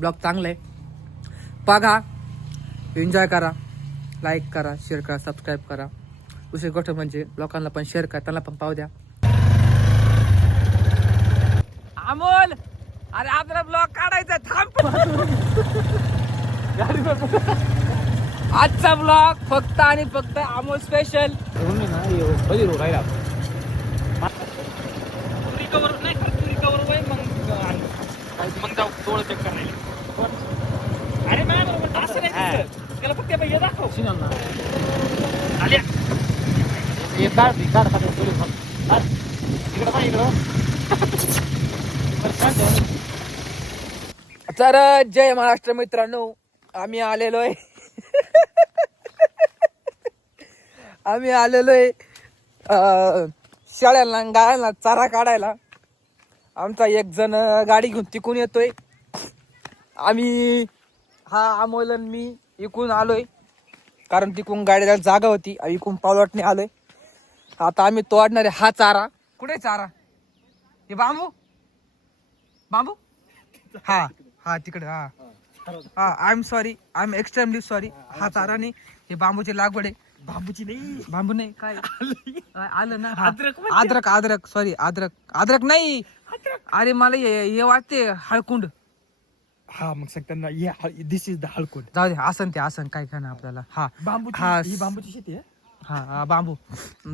Blog चांगला. आहे बघा. एन्जॉय करा. लाईक करा शेअर करा सबस्क्राईब करा. दुसरी गोष्ट म्हणजे लोकांना पण शेअर करा त्यांना पण पाहू द्या. अमोल! अरे आपला ब्लॉग काढायचा थांब. आजचा ब्लॉग फक्त आणि फक्त अमोल स्पेशल रिकवर नाही करत रिकवर होय मग मग जाऊ डोळं चेक करायला अरे नाही बरोबर असं नाही दिसत. त्याला फक्त हे दाखव आल्या तर जय महाराष्ट्र मित्रांनो. आम्ही आलेलो आहे आम्ही आलेलो आहे अं, शेळ्यांना चारा काढायला. आमचा एक जण गाडी घेऊन तिकून येतोय. आम्ही हा आमोलन मी इकून आलोय. कारण तिकून गाडीला जागा होती. इकून पावलटने आलोय. आता आम्ही तोडणार आहे हा चारा. कुठे चारा? हे बांबू? बांबू? हा. हा तिकडे हा. हा. I am sorry I am extremely sorry हा चारा नाही हे बांबूची लागवड आहे. बांबूची नाही. बांबू नाही काय? आलं. ना हा. अद्रक म्हणजे? अद्रक अद्रक सॉरी अद्रक. अद्रक नाही. अरे मला हे हे वाटते हळकुंड. हा मग सांग त्यांना दिस इज द हळकुंड. जाऊ दे आसन ते आसन काय काय ना आपल्याला. हा. बांबूची हा, ही बांबूची शेती आहे? हा हा बांबू.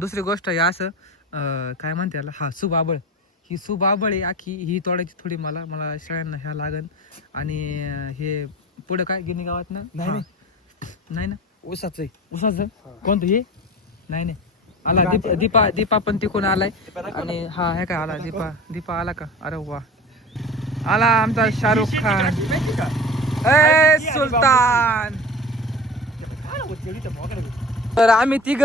दुसरी गोष्ट आहे असं अं, काय म्हणते याला? हा सुबाबळ. ही सुबाबळ आखी ही तोडायची थोडी मला मला शाळांना ह्या लागन. आणि हे पुढे काय गिनी गावात ना? नाही, हा. नाही ना? ऊसाच आहे. उसाचं कोणतं हे? नाही नाही. आला दीपा दीपा दीपा पण तिकून आलाय. आणि हा हे काय आला दीपा दीपा आला का? अरे वा. आला आमचा शाहरुख खान. ए सुलतान. तर आम्ही तिघ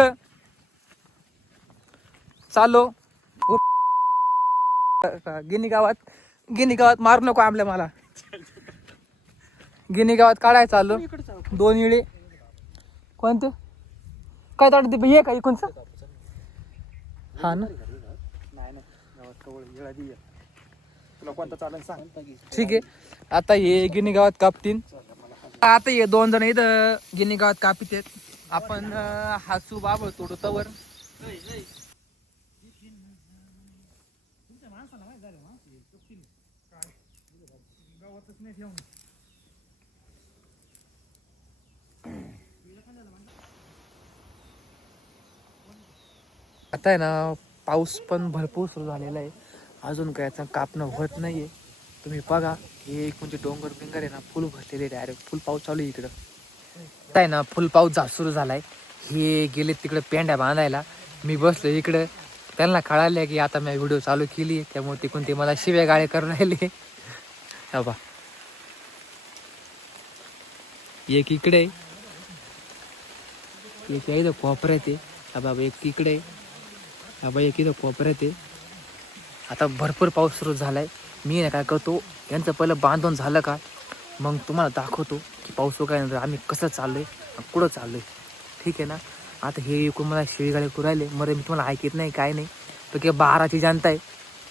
चाललो गिनी गावात गिनी गावात मारू नको आमल्या मला. गिनी गावात काढाय चाललो. दोन इळे कोणते? काय ताट हे का इकूनच हा ना. चालेल ठीक आहे. आता हे गिनी गावात कापतीन आता हे दोन जण इथं गिनी गावात कापित आहेत. आपण हसू हासू बाबळ तोडू तवर. आता आहे ना पाऊस पण भरपूर सुरू झालेला आहे. अजून काय याचं कापणं होत नाहीये. तुम्ही बघा हे एक म्हणजे डोंगर बिंगर आहे ना फुल भरलेले डायरेक्ट फुल पाऊस चालू आहे इकडं. काय आहे ना फुल पाऊस जा सुरू झालाय. हे गेले तिकडे पेंड्या बांधायला. मी बसलो इकडं. त्यांना कळालं की आता मी व्हिडिओ चालू केली त्यामुळे तिकडून ते मला शिव्या गाळे करून राहिले. हा बा. एक इकडे आहे. एक इथं कोपऱ्यात आहे. हा बाबा एक इकडे हा बाबा एक इथं कोपऱ्यात आहे. आता भरपूर पाऊस सुरू आहे मी ना काय करतो यांचं पहिलं बांधून झालं का मग तुम्हाला दाखवतो की पाऊस वगैरे आम्ही कसं चाललो आणि कुठं चाललोय. ठीक आहे ना? आता हे इकडून मला शेळीगाडी कुरायले राहिले. मरे मी तुम्हाला ऐकत नाही काय नाही. तर किंवा बाराची जनता आहे.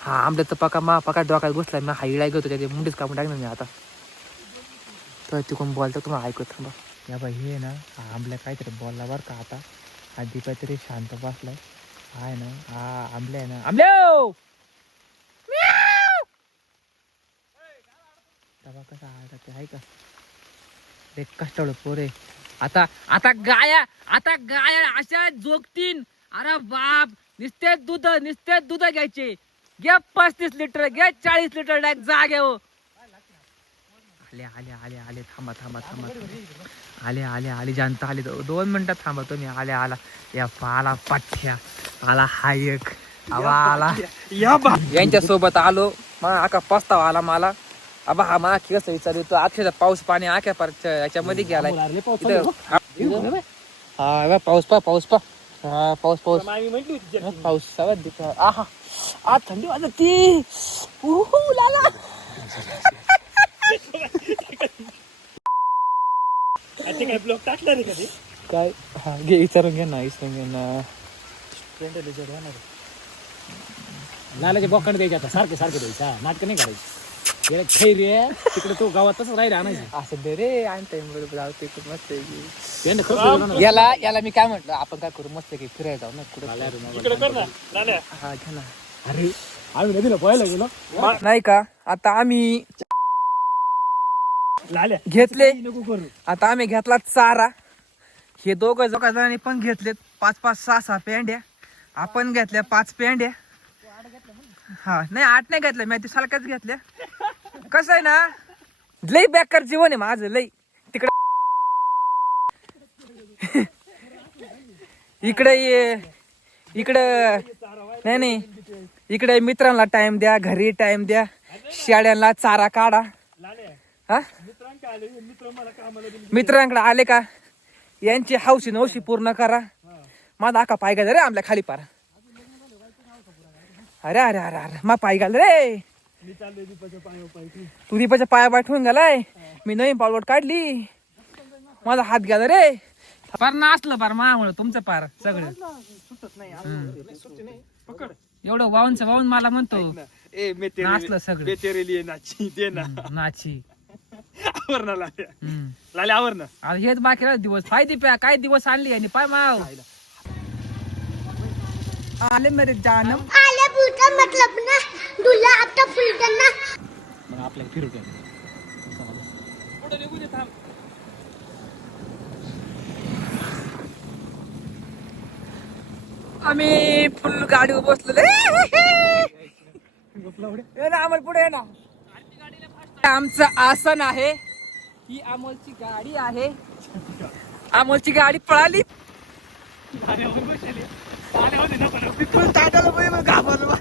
हा आमल्या तर पका मा पका डोक्यात घुसला मी हा इळाय घेतो त्याचे मुंडीच कापून टाकणार मी आता. तर तिकडून बोलतो तुम्हाला ऐकत थांबा या बाई हे ना आंबल्या काहीतरी बोलला बरं का आता. आधी काहीतरी शांत बसलाय. आहे ना हा आंबल्या आहे ना. आंबल्या हो! दबा कसा आला ते आहे का? ते कष्टाळू पोरे आता आता गाया आता गाया अशा जोगतीन. अरे बाप नुसते दूध नुसते दूध घ्यायचे. घे पस्तीस लिटर घे चाळीस लिटर डायरेक्ट जागे हो. आले आले आले आले थांबा थांबा थांबा. आले आले आले जानता आले. दोन मिनिटात थांबा तुम्ही. आले आला. या आला पाठ्या. आला हा एक. आवा आला. या बा. यांच्या सोबत आलो. मग आका पस्तावा आला मला. आबा हा मा कसं विचार तो अक्षरशः पाऊस पाणी आख्या पार याच्यामध्ये गेलाय. हा. पाऊस पा पाऊस पा. हा पाऊस पाऊस. पाऊस आहा. आ थंडी वाजती. उहू, लाला. ते काय टाकला रे हा घे विचारून घे ना विचारून घे ना. लालाचे बोकांड द्यायचे आता सारखे सारखे द्यायचा. नाटक नाही करायचं. याला खै रे तिकडे तो गावात तसंच राहिले आणायचं. असं दे रे बरोबर ते खूप मस्त आहे. की. यानं खरंच बोलवलं ना. याला याला मी काय म्हटलं आपण काय करू मस्त की फिरायला जाऊ ना कुठे आल्या रे मोबाईल. इकडे कर ना लाल्या. हा घ्या ना. अरे आम्ही नदीला पोहायला गेलो. नाही का? आता आम्ही लाल्या. घेतले. नको करू. आता आम्ही घेतला चारा. हे दोघं जणांनी पण घेतलेत. पाच पाच सहा सहा पेंड्या. आपण घेतल्या पाच पेंड्या. हा नाही आठ नाही घेतल्या. मी सारख्याच घेतल्या. कसं आहे ना? लई बेकार जीवन आहे माझं लई. तिकडे इकडे ये. इकडं नाही नाही. इकडे मित्रांना टाइम द्या घरी टाइम द्या. शाळ्यांना चारा काढा. हा? आले मित्र मला कामाला दिले. मित्रांकडे आले का? यांची हौशी नवशी पूर्ण करा. माझा आका पाय घाल रे आमल्या खाली पार. अरे अरे अरे अरे मा पाय घाल रे. मी चाललोय दीपाच्या पाया पाय तू दीपाच्या पाया पाठवून गेलाय. मी नवीन पालवट काढली. माझा हात घ्याला रे. पार नाचलं पार मामुळं तुमचं पार सगळं. पकड एवढं वाहूनच वाहून मला म्हणतो ए नाचलं सगळं. दे ना. नाची. लाल्या. लाल्या आता हेच बाकी राहिले दिवस. पाय दिप्या काय दिवस आणली आणि पाय माव. आले मेरे जानम. आले मतलब ना दुल्हा आता फुलटना मग आपल्याला फिरू द्या आम्ही फुल गाडीवर बसलो आम्हाला पुढे ये ना. आमचं आसन आहे. ही अमोलची गाडी आहे. अमोलची गाडी पळाली. तिकडून घाबरलो.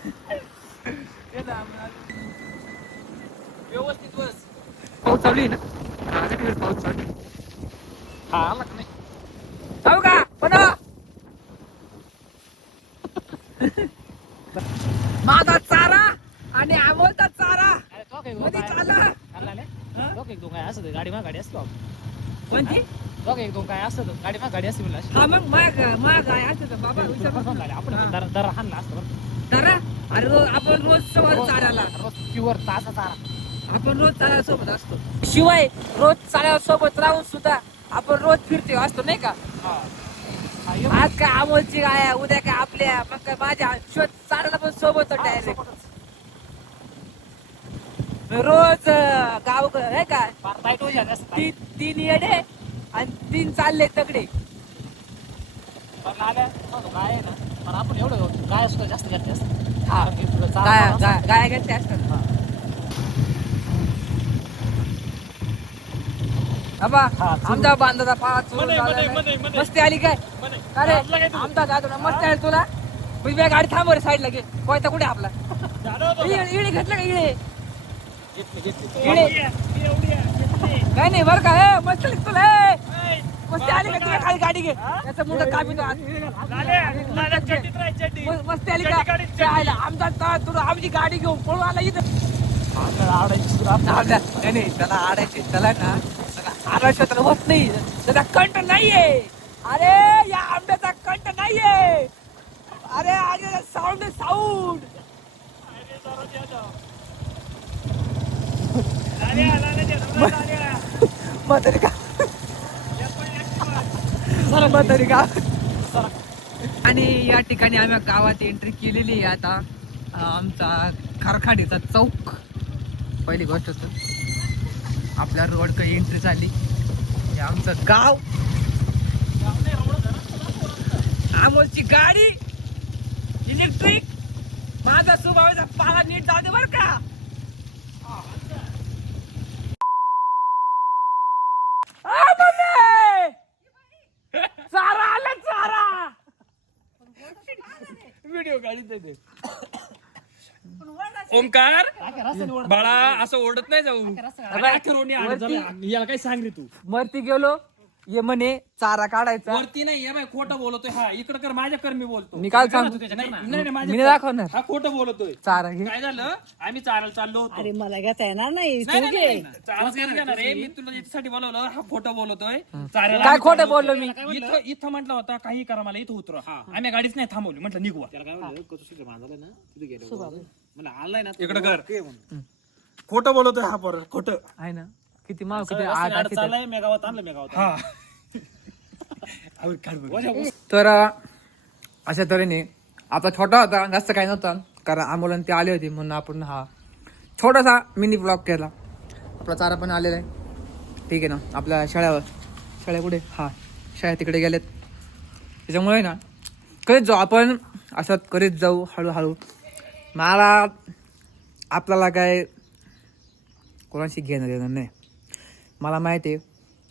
व्यवस्थित बस. पाऊस चालू आहे ना? हा, पाऊस चालू? हा आला का नाही? जाऊ का? बनवा. माझा चारा आणि अमोलचा चारा मध्ये चालला एक दोन काय असतं गाडी मा गाडी असतो कोणती? बघ एक दोन काय असतं गाडी मा गाडी असते म्हणलं. हा मग माग माग आहे. असं तर बाबा विचार बघ ना. आपण. दर दर हाणला असतं बरं. चारा अरे रोज आपण रोज सवार चाराला रोज प्युअर ताजा चारा आपण रोज चारा सोबत असतो. शिवाय रोज चारा सोबत राहून सुद्धा आपण रोज फिरते असतो नाही का? आज काय अमोलची गाय उद्या काय आपल्या मग काय माझ्या चाराला पण सोबत डायरेक्ट रोज अं, गाव आहे का? फार ती तीन येडे आणि तीन चालले तगडे. पण काय आहे ना पण आपण एवढं गाय असतो जास्त घातली असतं हा. कारण की तुला चारा गाय पण असतो. गाय घेतले असतात. आबा हा, चुरू. आमचा बांधाचा पाच चुरून. मस्ती आली काय? म्हणे, अरे काय तू? आमचा जातो ना मस्त आहे तुला? गाडी थांब रे साईडला घे. कोयता कुठे आपला? झालं होतं. इळे इळे घेतलं का इळे? काय नाही बरं का. हे मस्त. ऐ, मस्ती आली का तुला खाली गाडी घे. याचं मुंड कापी तो लाल्या, लाल्या चड्डीत राह, चड्डी. मस्ती आली का? आयला आमचा ता- तुला आमची गाडी घेऊन पळून आला इथं. नाही. त्याला आडायचे त्याला ना आडायचं त्याला होत नाही. त्याचा कंट नाहीये. अरे या आंब्याचा कंट नाहीये. अरे अरे साऊंड साऊंड लाल्या, लाल्या, लाल्या, लाल्या. म्हातारी का म्हातारी का आणि या ठिकाणी आम्ही गावात एंट्री केलेली आहे आता. आमचा कारखान्याचा चौक. पहिली गोष्ट होतं आपल्या रोड काही एंट्री झाली. हे आमचं गाव. आमोलची गाडी. इलेक्ट्रिक माझा स्वभावाचा पाला नीट जाऊ दे बर का आ, मम्मी! चारा आला चारा व्हिडिओ काढित आहे ते. ओमकार? बाळा असं ओढत नाही जाऊ. याला काय सांग रे तू. मरती गेलो ये म्हणे चारा काढायचा. वरती नाही हे बाय खोटं बोलतोय. हा इकडं कर माझ्या कर मी बोलतो. मी काय सांगू नाही नाही, नाही, मी माझ्या नाही कर. दाखवणार हा खोटं बोलतोय. चारा घे. काय झालं? आम्ही चारायला चाललो होतो. अरे मला घेता येणार नाही. नाही, नाही, नाही, नाही. चारायला नाही घेणार रे मी तुला याच्यासाठी बोलवलं. हा खोटं बोलतोय. चारायला काय आम्ही खोटं चाललो बोललो होतो. इथं इथं म्हटलं होता काही करा मला इथं उतरा आम्ही गाडीच नाही थांबवली. म्हटलं निघवा त्याला काय म्हणलं? बांधलं ना? तिथे गेलो आलाय ना इकडं कर. खोटं बोलतोय हा पोर खोटं. आहे ना? किती माव किती आठ किती चाललंय मी गावात आणलं मी गावात हा. आवड काढ बघ. तर अशा तऱ्हेने आता छोटा होता जास्त काही नव्हता कारण आंबोलन ते आले होते म्हणून आपण हा छोटासा मिनी ब्लॉग केला. आपला चारा पण आलेला आहे. ठीक आहे ना आपल्या शाळेवर. शाळा कुठे? हा शाळा तिकडे गेलेत. त्याच्यामुळे ना करीत जाऊ आपण असं करीत जाऊ हळूहळू. मला आपल्याला काय कोणाशी घेणं देणं नाही. मला माहिती आहे.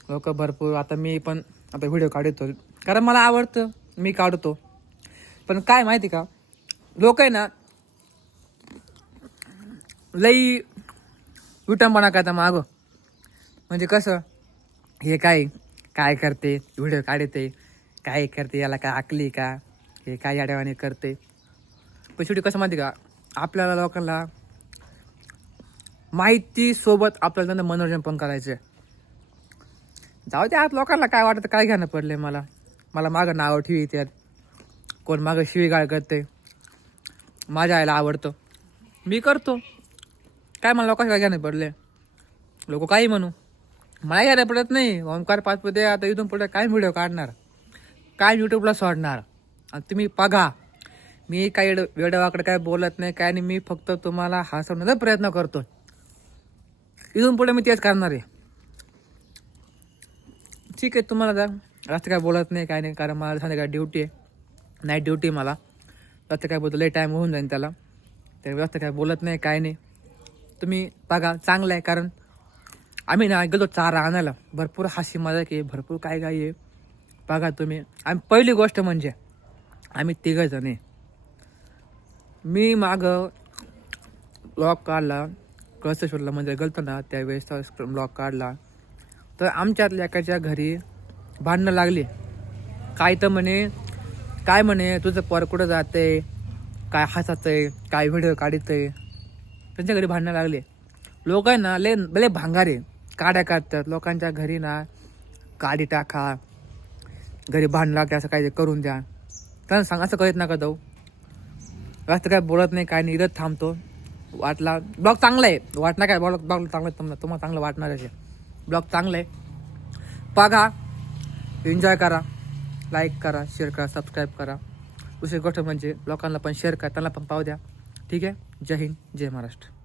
लोक भरपूर. आता मी पण आता व्हिडिओ काढतो कारण मला आवडतं. मी काढतो. पण काय माहिती का? लोक आहे ना लई विटंबना करता मागं. म्हणजे कसं? हे काय? काय करते? व्हिडिओ काढते. काय करते? याला काय आकली का? हे काय याड्यावाने करते? पण शेवटी कसं माहिती का? आपल्याला लोकांना माहितीसोबत आपल्याला त्यांना मनोरंजन पण करायचं आहे जाऊ दे आज लोकांना काय वाटतं काय घ्यायला पडले मला. मला मागं नावं ठेवी त्यात कोण मागं शिवीगाळ करते माझ्या आईला आवडतं. मी करतो. काय मला लोकांना काय घ्यायला पडले लोक काही म्हणू. मला घ्यायला पडत नाही. ओंकार पाचपदे आता इथून पुढे काय व्हिडिओ काढणार? काय यूट्यूबला सोडणार? आणि तुम्ही बघा. मी काही वेडवाकडे काय बोलत नाही काय नाही. मी फक्त तुम्हाला हसवण्याचा प्रयत्न करतो इथून पुढे मी तेच करणार आहे. ठीक आहे तुम्हाला जा जास्त काय बोलत नाही काय नाही कारण मला संध्याकाळी ड्युटी आहे. नाईट ड्युटी मला. जास्त काय बोलतो लई टाईम होऊन जाईल त्याला. तर जास्त काय बोलत नाही काय नाही. तुम्ही बघा चांगलं आहे कारण आम्ही ना गेलो चारा आणायला. भरपूर हाशी मजाक आहे भरपूर काय काय आहे. बघा तुम्ही. आम्ही पहिली गोष्ट म्हणजे आम्ही तिघं जण आहे. मी मागं ब्लॉक काढला. कळसेश्वरला म्हणजे गेलतो ना त्यावेळेस ब्लॉक काढला. तर आमच्यातल्या एकाच्या घरी भांडणं लागली. काय तर म्हणे काय म्हणे तुझं पर कुठं जाते काय हसायचंय काय व्हिडिओ आहे त्यांच्या घरी भांडणं लागले. लोक आहे ना लय लय भांगारे. काड्या काढतात. लोकांच्या घरी ना काडी टाका. घरी भांडण लागते असं काय करून द्या. त्यांना सांग असं कळत नका जाऊ. जास्त काय बोलत नाही काय नाही इथं थांबतो. वाटला ब्लॉग चांगला आहे. वाटणार काय? ब्लॉग ब्लॉग चांगला आहे तुम्हाला तुम्हाला चांगलं वाटणार आहे. ब्लॉग चांगला. आहे बघा. एन्जॉय करा. लाईक करा शेअर करा सबस्क्राईब करा. दुसरी गोष्ट म्हणजे लोकांना पण शेअर करा. त्यांना पण पाहू द्या. ठीक आहे? जय हिंद जय महाराष्ट्र.